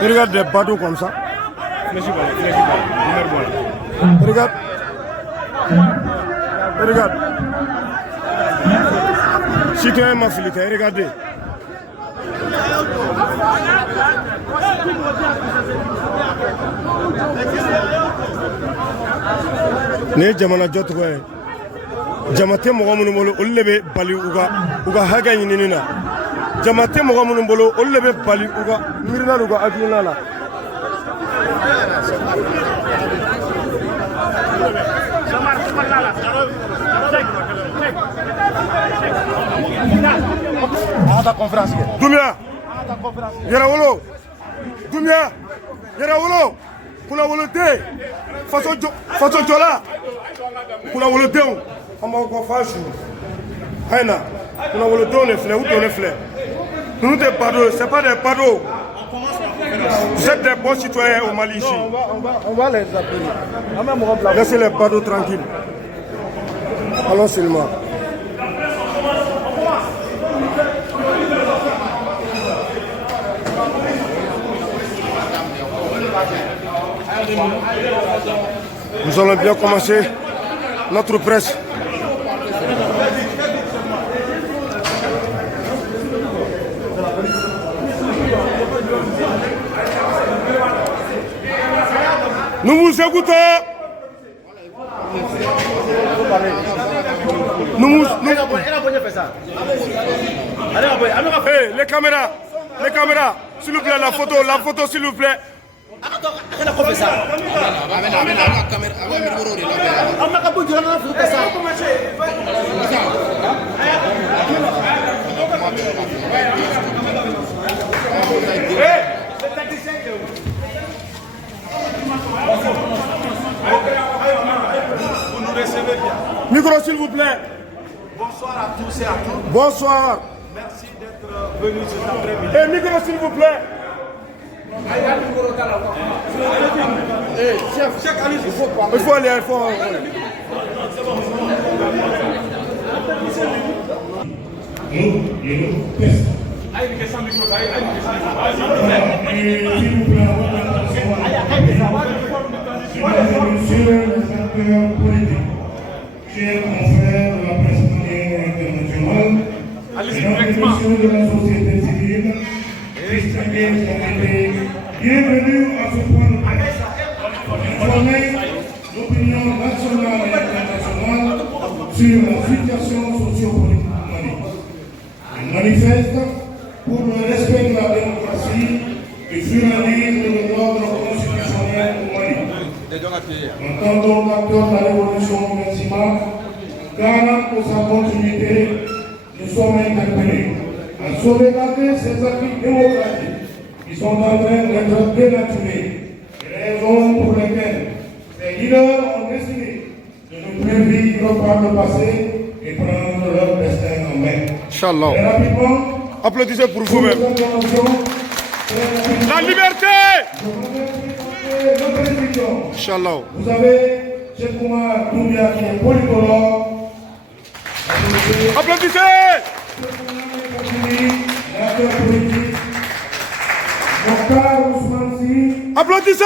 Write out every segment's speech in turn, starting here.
Il regarde des bateaux comme ça. Regarde. Regarde. Citoyen Mafilika, regardez. Ne jamana jotgo ye jamate mɔgɔ minnu bolo olu de bɛ bali u ka hakɛ ɲinini na jamate mɔgɔ minnu bolo olu de bɛ bali u ka miirina n'u ka hakilina la Dumia Yarawolo Dumia Yarawolo kuna wolote façon jola kuna wolodenw an b'aw ko f'a su hayna kuna wolodenw de filɛ u denw de filɛ ninnu tɛ badauds c'est pas des badauds vous êtes des bons citoyens au Mali ici on va les appeler laissez les badauds tranquilles allons seulement. Nous allons bien commencer notre presse. Nous vous écoutons. Hey, les caméras, s'il vous plaît, la photo, s'il vous plaît. Micro, s'il vous plaît. Bonsoir à tous et à toutes. Bonsoir. Merci d'être venus cet après-midi. Et micro, s'il vous plaît. Il faut aller, il faut aller. Chers confrères de la presse internationale, de la société civile, bienvenue à ce point de presse. Informer l'opinion nationale et internationale sur la situation sociopolitique du Mali. Il manifeste pour le respect de la démocratie et pluralisme de l'ordre constitutionnel au Mali. En tant qu'acteur de la révolution maximale, garant pour sa continuité, nous sommes interpellés à sauvegarder ces acquis démocratiques qui sont en train d'être dénaturés. Raison pour lesquelles les leaders ont décidé de ne plus vivre par le passé et prendre leur destin en main. Inch'Allah. Et rapidement, applaudissez pour vous-même. La liberté. Inch'Allah. Vous avez Cheikh Oumar Doumbia qui est politologue. Applaudissez. L'acteur politique. Mokhtar Ousmane Sy. Applaudissez.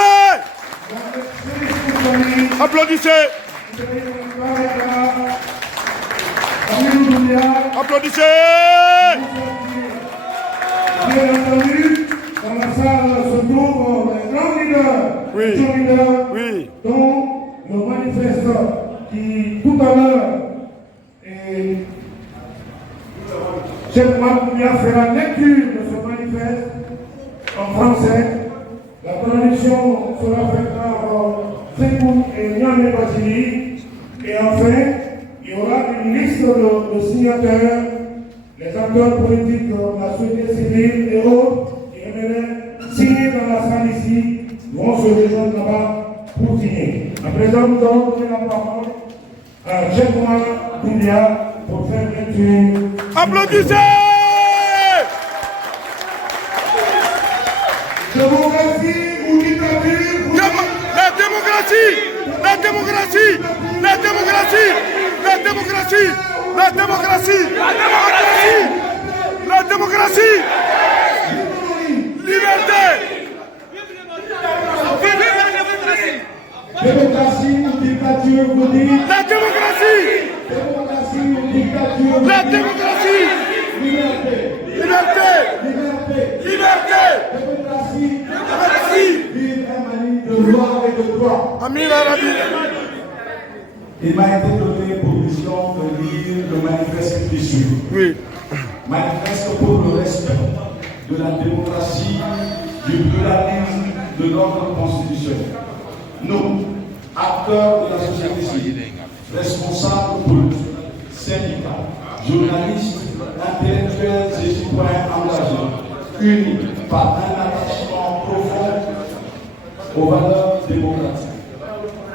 Applaudissez. Applaudissez. Bien entendu, dans la salle se trouvent les grands leaders, Oui. dont le manifeste qui tout à l'heure Cheikh Oumar Doumbia fera lecture de ce manifeste en français. La traduction sera faite par Sekou et Niamé Basili. Et enfin, il y aura une liste de signataires, les acteurs politiques de la société civile et autres qui aimeraient signer dans la salle ici, vont se rejoindre là-bas pour signer. À présent, nous allons donner la parole à Cheikh Oumar Doumbia pour faire lecture. Applaudissez. Démocratie ou dictature? La démocratie. La démocratie. La démocratie. La démocratie. La démocratie. La démocratie. La démocratie. Démocratie ou dictature, vous dites? La démocratie! Démocratie ou dictature? La démocratie! Liberté! Liberté! Liberté! Liberté! Démocratie! Démocratie! Vive un Mali de loi et de droit! Amir Arabi! Il m'a été donné pour mission de lire le manifeste qui suit. Oui. Manifeste pour le respect de la démocratie, du pluralisme, de l'ordre constitutionnel. Nous, acteurs de la société civile, responsables politiques, syndicats, journalistes, intellectuels et citoyens engagés, unis par un attachement profond aux valeurs démocratiques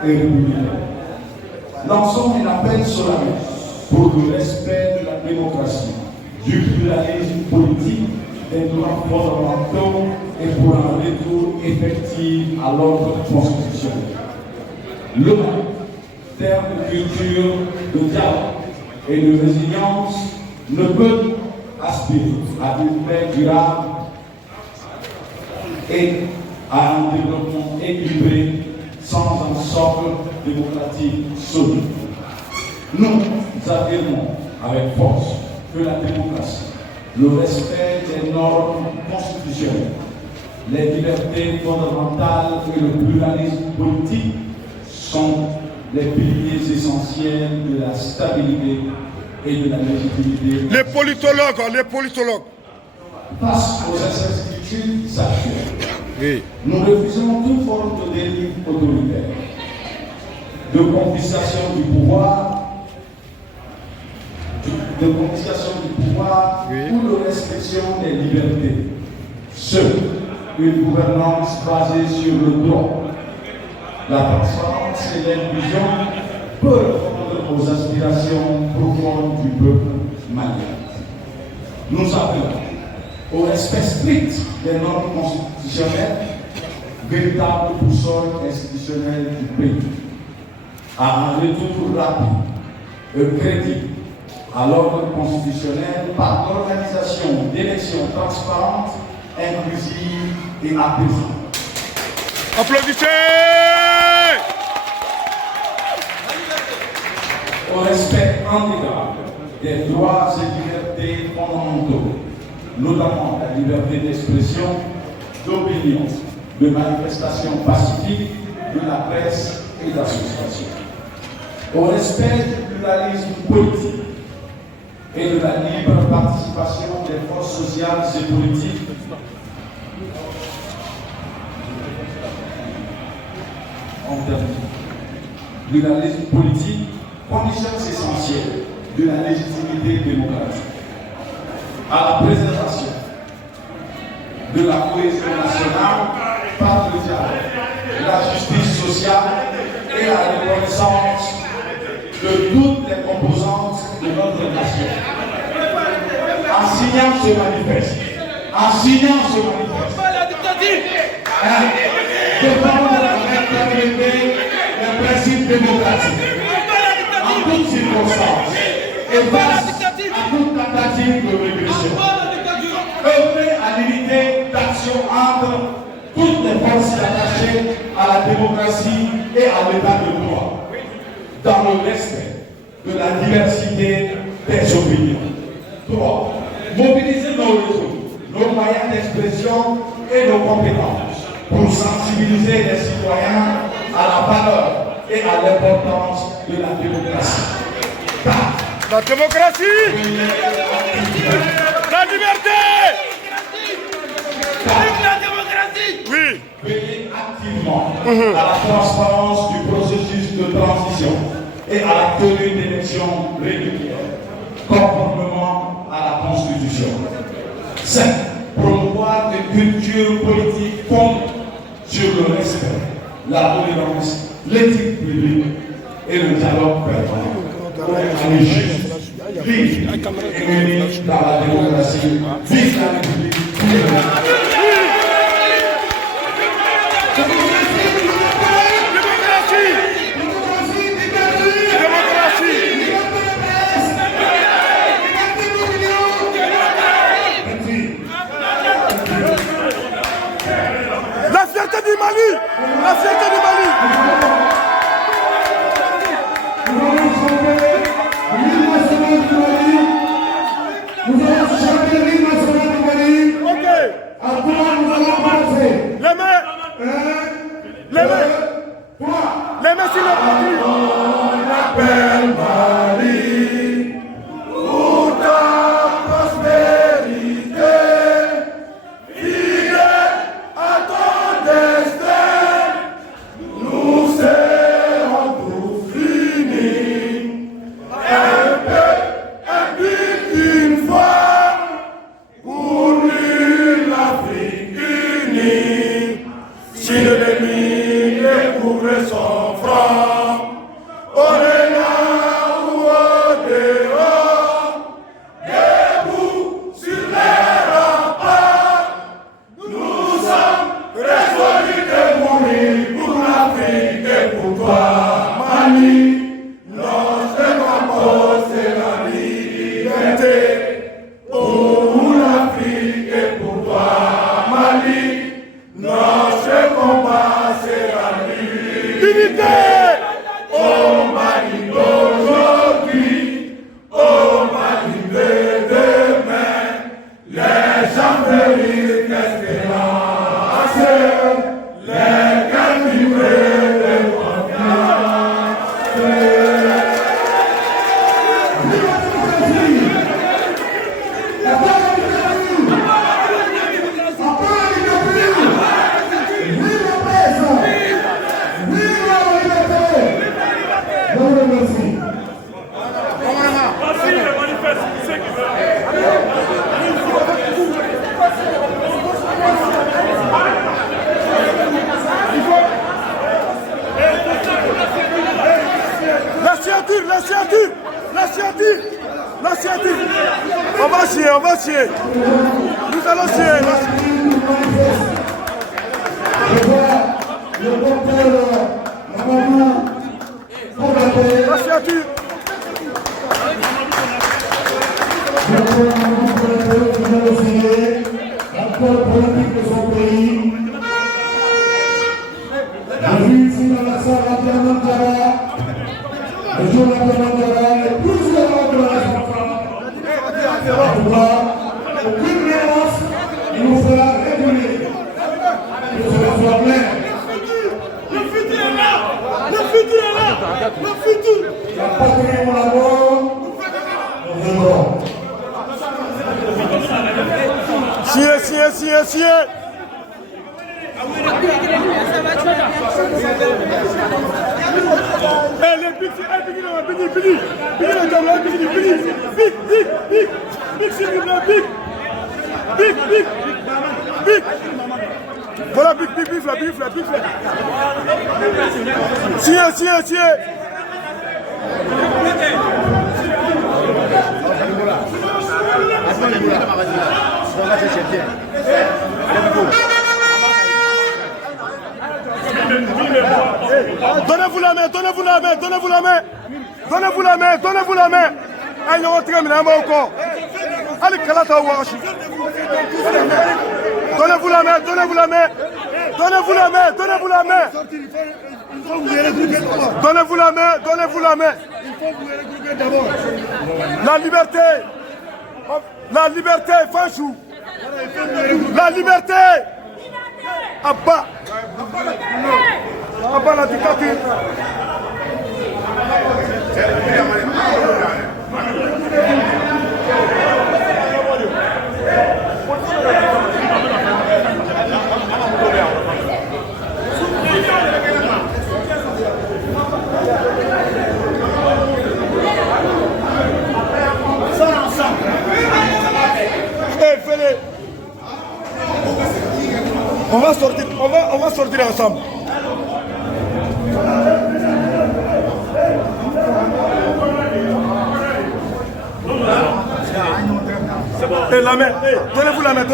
et républicaines. Lançons un appel solennel pour le respect de la démocratie, du pluralisme politique, des droits fondamentaux et pour un retour effectif à l'ordre constitutionnel. Le Mali, terre de culture, de dialogue et de résilience, ne peut aspirer à une paix durable et à un développement équilibré sans un socle démocratique solide. Nous affirmons avec force que la démocratie, le respect des normes constitutionnelles, les libertés fondamentales et le pluralisme politique sont les piliers essentiels de la stabilité et de la légitimité. Les politologues. Face aux incertitudes actuelles, Oui. nous refusons toute forme de dérive autoritaire, de confiscation du pouvoir, oui, ou de restriction des libertés. Seule une gouvernance basée sur le droit, la transparence et l'inclusion peuvent répondre aux aspirations profondes du peuple malien. Nous appelons au respect strict des normes constitutionnelles, véritable boussole institutionnelle du pays, à un retour rapide et crédible à l'ordre constitutionnel par l'organisation d'élections transparentes, inclusives et apaisées. Applaudissez! Au respect indéniable des droits et libertés fondamentaux, notamment la liberté d'expression, d'opinion, de manifestation pacifique, de la presse et d'association. Au respect du pluralisme politique et de la libre participation des forces sociales et politiques, pluralisme politique, conditions essentielles de la légitimité démocratique, à la préservation de la cohésion nationale par le dialogue, la justice sociale et la reconnaissance de toutes les composantes de notre nation. En signant ce manifeste, défendre avec fermeté les principes démocratiques en toutes circonstances et face à toute tentative de régression. Œuvrer à l'unité d'action entre toutes les forces attachées à la démocratie et à l'état de droit, dans le respect de la diversité des opinions. 3. Mobiliser nos réseaux, nos moyens d'expression et nos compétences pour sensibiliser les citoyens à la valeur et à l'importance de la démocratie. 4. La démocratie! La liberté! La démocratie! Oui. Veiller activement à la transparence du processus de transition et à la tenue d'élections régulières, conformément à la Constitution. 5. Promouvoir une culture politique fondée sur le respect, la tolérance, l'éthique publique et le dialogue permanent. On est juste, vive et unis dans la démocratie, vive la République. La fierté du Mali! La fierté du Mali! scier. Nous allons scier. La signature. L'accord politique de son pays. La vue ici dans la salle Abdelmandjara, le jour d'Abdelmandjara, le plus heureux de la France. Aucune violence, il nous fera réguler. Que cela soit clair. Le futur est là. Le futur est là. Le futur. La patrie ou la mort, nous viendrons. Scier. Les pics, voilà, pic. Scier. Donnez-vous la main. Allez, on termine encore. Allez, Kalata Washi. Donnez-vous la main. Donnez-vous la main. La liberté, Fanchou. La liberté. Abba la dictature. On va sortir ensemble. Et la main, donnez-vous la main.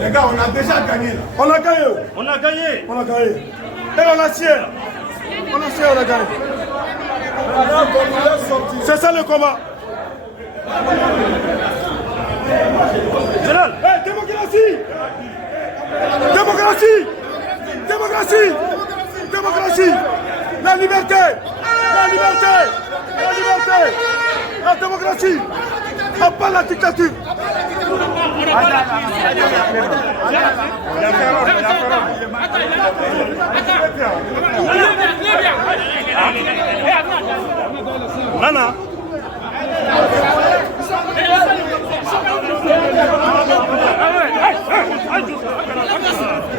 Les gars, on a déjà gagné. On a gagné. Et on a scié. On a gagné. C'est ça le combat. Général, démocratie. La liberté. La démocratie. Pas la dictature. Nana.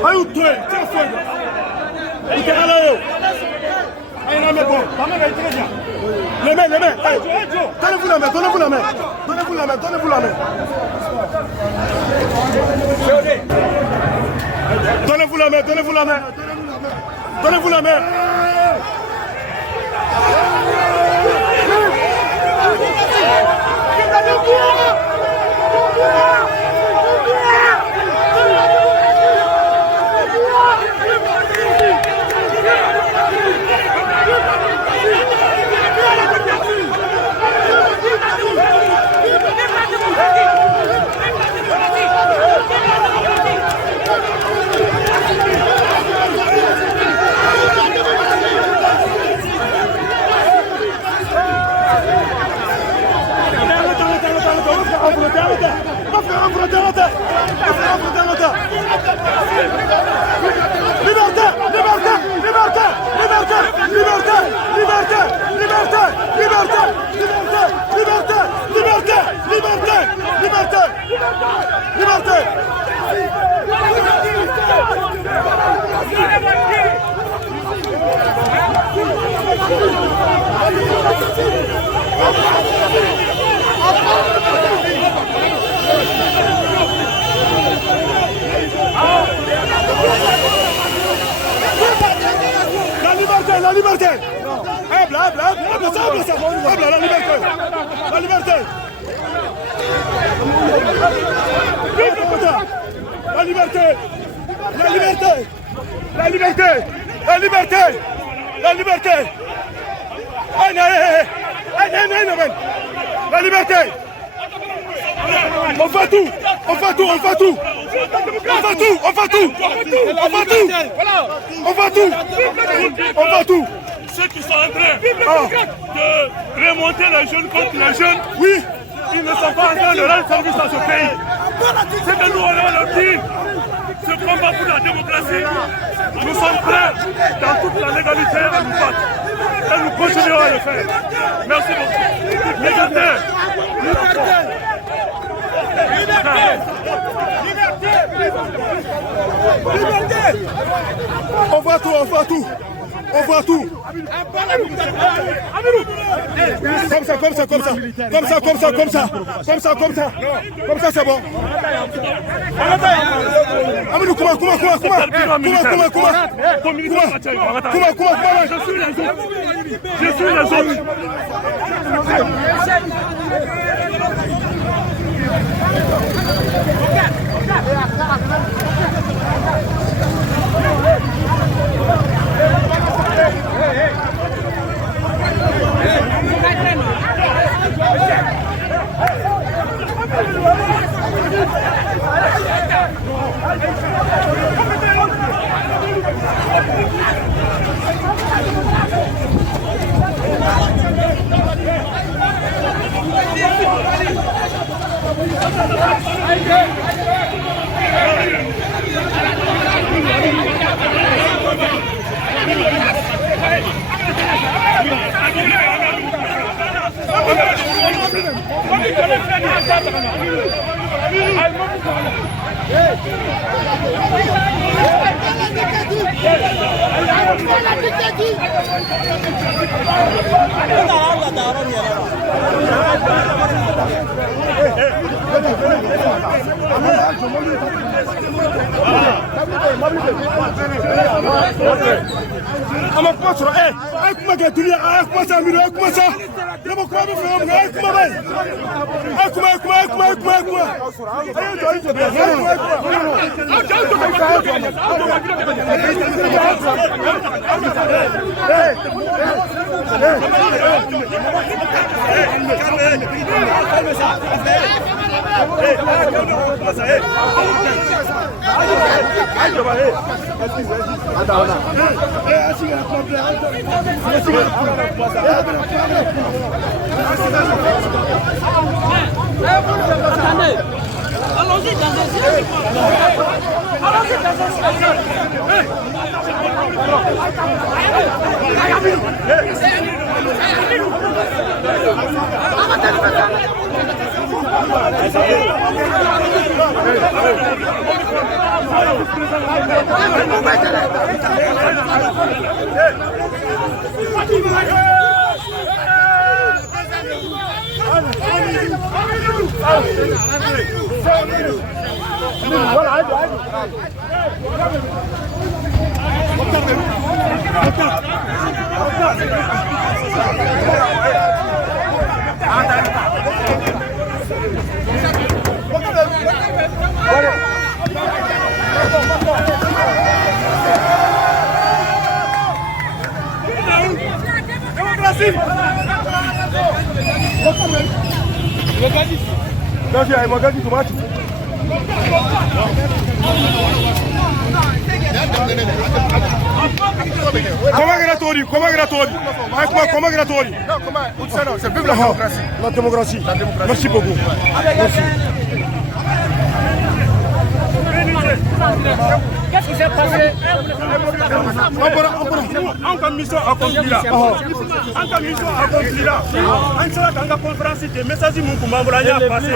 Ayo toi, tiens feu. Il est là. Ayo na meko. Les mains. Donnez-vous la main. Donnez-vous la main. la liberté. Habla, la liberté. La liberté. La liberté. La liberté. La liberté. La liberté. La liberté. La liberté. On fait tout. On fait tout. On fait tout. On fait tout. On fait tout. On fait tout. On fait tout. On fait tout. Ceux qui sont en train de remonter les jeunes contre les jeunes, oui, ils ne sont pas en train de rendre service à ce pays. C'est que nous, on va leur dire, ce combat pour la démocratie, nous sommes prêts dans toute la légalité à nous battre. Et nous continuerons à le faire. Merci beaucoup. Liberté. On voit tout, on voit tout. On voit tout. Comme ça, comme ça, comme ça. Comme ça, comme ça, comme ça. Comme ça, comme ça. Comme ça, c'est bon. Amadou, comment Je suis les autres. Allons-y dans un siège. Allons-y dans un siège. C'est vive la démocratie. La démocratie. Merci beaucoup. Merci. Qu'est-ce qui s'est passé? En commission accomplie là. En commission accomplie là. En cela, dans la conférence, des messages qui m'ont passé.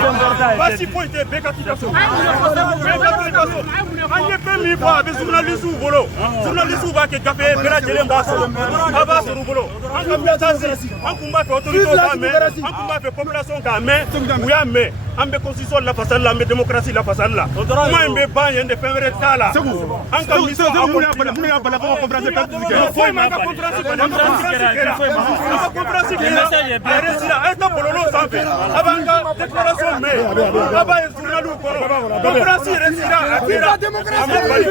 Voici pour être bécatitations. Bécatitations. On y peut m'y voir avec journaliste ou volo. Journaliste ou va que café, bela jelen basso. Aba sur volo. En commission, en combat fait autorité au gamin. En combat fait population gamin. Où y a mais. En constitution la façade, la démocratie la façade là. Comment on peut pas y en défendre ça là? an ka mission a mun y'a bala ko conférence kɛ foyi ma ka conférence kɛra a réussira a ye taa bɔlɔlɔ sanfɛ a b'an ka déclaration mɛn a b'a ye journaliw kɔnɔ conférence réussira a kɛra a ma bali